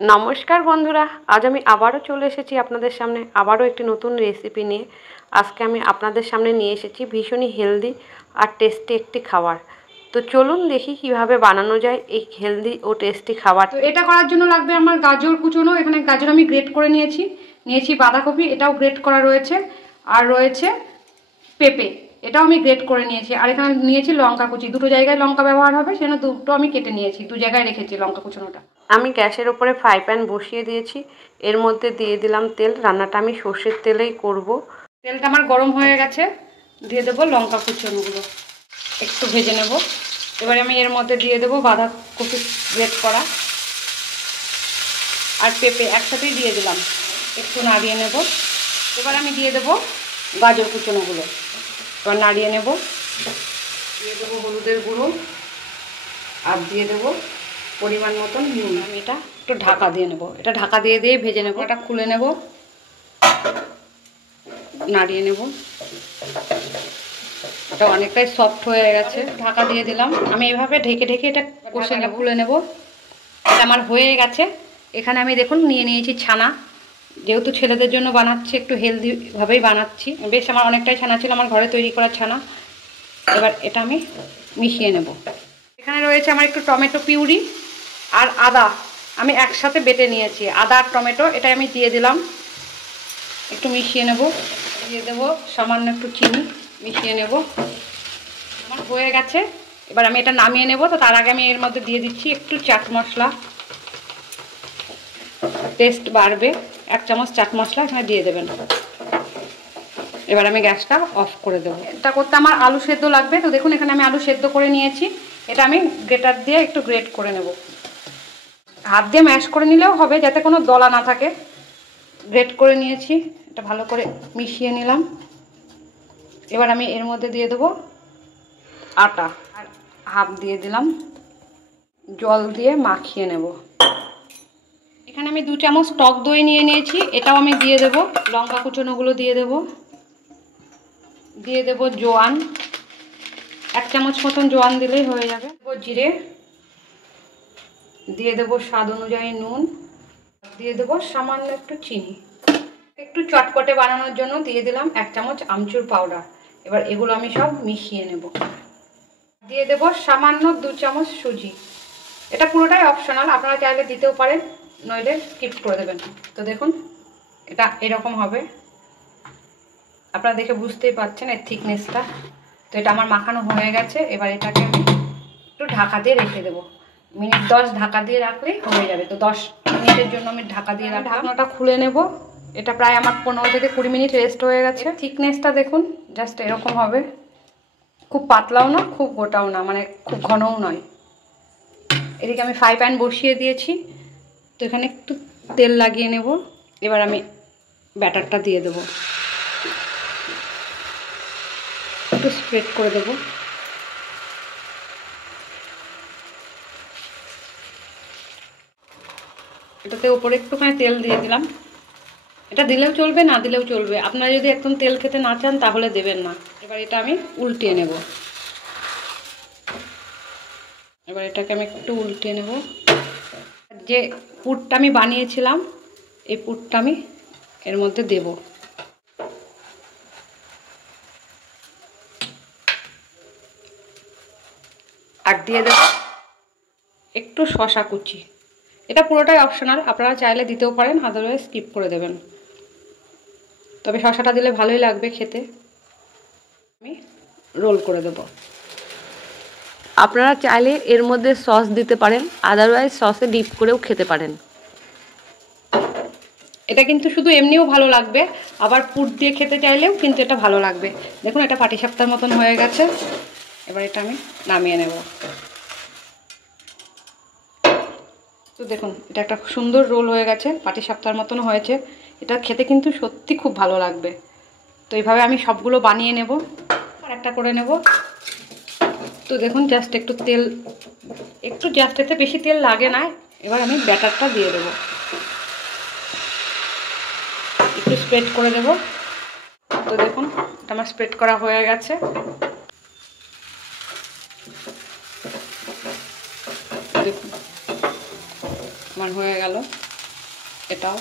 নমস্কার বন্ধুরা, আজ আমি আবারও চলে এসেছি আপনাদের সামনে আবারও একটি নতুন রেসিপি নিয়ে। আজকে আমি আপনাদের সামনে নিয়ে এসেছি ভীষণই হেলদি আর টেস্টি একটি খাবার। তো চলুন দেখি কিভাবে বানানো যায় এই হেলদি ও টেস্টি খাবার। তো এটা করার জন্য লাগবে আমার গাজর কুচোনো। এখানে গাজর আমি গ্রেট করে নিয়েছি বাঁধাকপি, এটাও গ্রেট করা রয়েছে, আর রয়েছে পেঁপে, এটাও আমি গ্রেট করে নিয়েছি। আর এখানে নিয়েছি লঙ্কা কুচি, দুটো জায়গায় লঙ্কা ব্যবহার হবে, সেজন্য দুটো আমি কেটে নিয়েছি, দু জায়গায় রেখেছি লঙ্কা কুচোনোটা। আমি গ্যাসের ওপরে ফ্রাই প্যান বসিয়ে দিয়েছি, এর মধ্যে দিয়ে দিলাম তেল। রান্নাটা আমি সর্ষের তেলেই করব। তেলটা আমার গরম হয়ে গেছে, দিয়ে দেবো লঙ্কা কুচোনোগুলো, একটু ভেজে নেব। এবারে আমি এর মধ্যে দিয়ে দেবো বাঁধাকপি গ্রেট করা আর পেঁপে একসাথেই দিয়ে দিলাম, একটু নাড়িয়ে নেব। এবার আমি দিয়ে দেবো গাজর কুচোনোগুলো, এবার নাড়িয়ে নেব। দিয়ে দেবো হলুদের গুঁড়ো আর দিয়ে দেবো পরিমাণ মতন নুন। আমি এটা একটু ঢাকা দিয়ে নেব, এটা ঢাকা দিয়ে ভেজে নেব। এটা খুলে নেব, নাড়িয়ে নেব। এটা অনেকটাই সফট হয়ে গেছে, ঢাকা দিয়ে দিলাম। আমি এভাবে ঢেকে ঢেকে এটা কষে নেব, খুলে নেব। এটা আমার হয়ে গেছে। এখানে আমি দেখুন নিয়ে নিয়েছি ছানা, যেহেতু ছেলেদের জন্য বানাচ্ছি, একটু হেলদিভাবেই বানাচ্ছি। বেশ আমার অনেকটাই ছানা ছিল, আমার ঘরে তৈরি করা ছানা। এবার এটা আমি মিশিয়ে নেব। এখানে রয়েছে আমার একটু টমেটো পিউরি আর আদা, আমি একসাথে বেটে নিয়েছি আদা আর টমেটো, এটা আমি দিয়ে দিলাম, একটু মিশিয়ে নেব। দিয়ে দেবো সামান্য একটু চিনি, মিশিয়ে নেব। আমার হয়ে গেছে, এবার আমি এটা নামিয়ে নেব। তো তার আগে আমি এর মধ্যে দিয়ে দিচ্ছি একটু চাট মশলা, টেস্ট বাড়বে। 1 চামচ চাট মশলা এখানে দিয়ে দেবেন। এবার আমি গ্যাসটা অফ করে দেবো। এটা করতে আমার আলু সেদ্ধ লাগবে, তো দেখুন এখানে আমি আলু সেদ্ধ করে নিয়েছি। এটা আমি গ্রেটার দিয়ে একটু গ্রেট করে নেব। হাত দিয়ে ম্যাশ করে নিলেও হবে, যাতে কোনো দলা না থাকে। গ্রেট করে নিয়েছি, এটা ভালো করে মিশিয়ে নিলাম। এবার আমি এর মধ্যে দিয়ে দেবো আটা, আর হাফ দিয়ে দিলাম জল দিয়ে মাখিয়ে নেব। এখানে আমি 2 চামচ টক দই নিয়ে নিয়েছি, এটাও আমি দিয়ে দেব। লঙ্কা কুচোনোগুলো দিয়ে দেব, দিয়ে দেব জোয়ান, 1 চামচ মতন জোয়ান দিলেই হয়ে যাবে। জিরে দিয়ে দেব, স্বাদ অনুযায়ী নুন দিয়ে দেব, সামান্য একটু চিনি। একটু চটপটে বানানোর জন্য দিয়ে দিলাম 1 চামচ আমচুর পাউডার। এবার এগুলো আমি সব মিশিয়ে নেব। দিয়ে দেব সামান্য 2 চামচ সুজি, এটা পুরোটাই অপশনাল, আপনারা চাইলে দিতেও পারেন, নইলে স্কিপ করে দেবেন। তো দেখুন এটা এরকম হবে, আপনারা দেখে বুঝতেই পারছেন এর থিকনেসটা। তো এটা আমার মাখানো হয়ে গেছে। এবার এটাকে আমি একটু ঢাকা দিয়ে রেখে দেবো, মিনিট 10 ঢাকা দিয়ে রাখলেই হয়ে যাবে। তো 10 মিনিটের জন্য আমি ঢাকা দিয়ে রাখলাম। ঢাকনাটা খুলে নেব। এটা প্রায় আমার 15 থেকে 20 মিনিট রেস্ট হয়ে গেছে। থিকনেসটা দেখুন, জাস্ট এরকম হবে, খুব পাতলাও না খুব গোটাও না, মানে খুব ঘনও নয়। এদিকে আমি ফ্রাই প্যান বসিয়ে দিয়েছি, তো এখানে একটু তেল লাগিয়ে নেব। এবার আমি ব্যাটারটা দিয়ে দেবো, একটু স্প্রেড করে দেবো। এটাতে উপরে একটুখানি তেল দিয়ে দিলাম, এটা দিলেও চলবে না দিলেও চলবে, আপনারা যদি একদম তেল খেতে না চান তাহলে দেবেন না। এবার এটা আমি উল্টিয়ে নেব। এবার এটাকে আমি একটু উল্টিয়ে নেব। যে পুরটা আমি বানিয়েছিলাম, এই পুরটা আমি এর মধ্যে দেব। আর দিয়ে দেব একটু শসা কুচি, এটা পুরোটাই অপশনাল, আপনারা চাইলে দিতেও পারেন, আদারওয়াইজ স্কিপ করে দেবেন। তবে শসাটা দিলে ভালোই লাগবে খেতে। আমি রোল করে দেব। আপনারা চাইলে এর মধ্যে সস দিতে পারেন, আদারওয়াইজ সসে ডিপ করেও খেতে পারেন। এটা কিন্তু শুধু এমনিও ভালো লাগবে, আবার পুর দিয়ে খেতে চাইলেও কিন্তু এটা ভালো লাগবে। দেখুন এটা পাটিসাপটার মতন হয়ে গেছে। এবার এটা আমি নামিয়ে নেব। তো দেখুন এটা একটা সুন্দর রোল হয়ে গেছে, পাটিসাপটার মতন হয়েছে। এটা খেতে কিন্তু সত্যি খুব ভালো লাগবে। তো এইভাবে আমি সবগুলো বানিয়ে নেব, আর একটা করে নেব। তো দেখুন জাস্ট একটু তেল, একটু জাস্ট, এতে বেশি তেল লাগে না। এবার আমি ব্যাটারটা দিয়ে দেবো, একটু স্প্রেড করে দেব। তো দেখুন এটা আমার স্প্রেড করা হয়ে গেছে। দেখুন আমার হয়ে গেল। এটাও।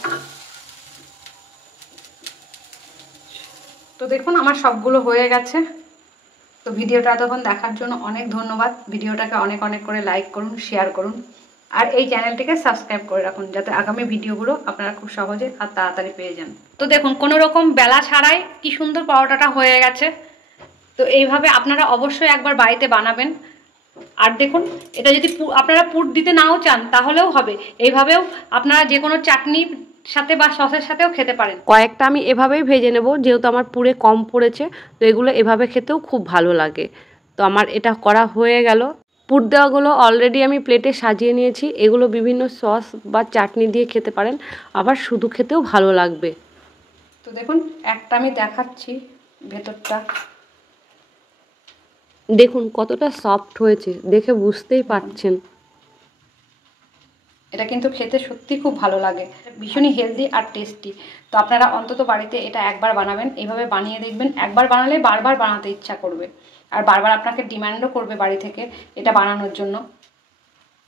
তো দেখুন আমার সবগুলো হয়ে গেছে। তো ভিডিওটা এতক্ষণ দেখার জন্য অনেক ধন্যবাদ। ভিডিওটাকে অনেক অনেক করে লাইক করুন, শেয়ার করুন, আর এই চ্যানেলটিকে সাবস্ক্রাইব করে রাখুন, যাতে আগামী ভিডিওগুলো আপনারা খুব সহজে আর তাড়াতাড়ি পেয়ে যান। তো দেখুন কোনো রকম বেলা ছাড়াই কি সুন্দর পরোটাটা হয়ে গেছে। তো এইভাবে আপনারা অবশ্যই একবার বাড়িতে বানাবেন। আর দেখুন এটা যদি আপনারা পুর দিতে নাও চান তাহলেও হবে, এইভাবেও আপনারা যে কোনো চাটনির সাথে বা সসের সাথেও খেতে পারেন। কয়েকটা আমি এভাবেই ভেজে নেব, যেহেতু আমার পুরে কম পড়েছে। তো এগুলো এভাবে খেতেও খুব ভালো লাগে। তো আমার এটা করা হয়ে গেল। পুর দেওয়াগুলো অলরেডি আমি প্লেটে সাজিয়ে নিয়েছি। এগুলো বিভিন্ন সস বা চাটনি দিয়ে খেতে পারেন, আবার শুধু খেতেও ভালো লাগবে। তো দেখুন একটা আমি দেখাচ্ছি ভেতরটা, দেখুন কতটা সফট হয়েছে, দেখে বুঝতেই পারছেন। এটা কিন্তু খেতে সত্যি খুব ভালো লাগে, ভীষণই হেলদি আর টেস্টি। তো আপনারা অন্তত বাড়িতে এটা একবার বানাবেন, এইভাবে বানিয়ে দেখবেন। একবার বানালে বারবার বানাতে ইচ্ছা করবে, আর বারবার আপনাকে ডিমান্ডও করবে বাড়ি থেকে এটা বানানোর জন্য।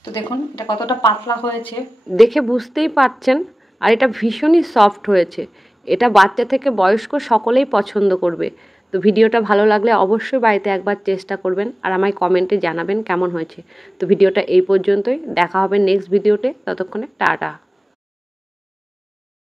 তো দেখুন এটা কতটা পাতলা হয়েছে, দেখে বুঝতেই পারছেন। আর এটা ভীষণই সফট হয়েছে। এটা বাচ্চা থেকে বয়স্ক সকলেই পছন্দ করবে। তো ভিডিওটা ভালো লাগলে অবশ্যই বাড়িতে একবার চেষ্টা করবেন, আর আমায় কমেন্টে জানাবেন কেমন হয়েছে। তো ভিডিওটা এই পর্যন্তই, দেখা হবে নেক্সট ভিডিওতে। ততক্ষণে টাটা।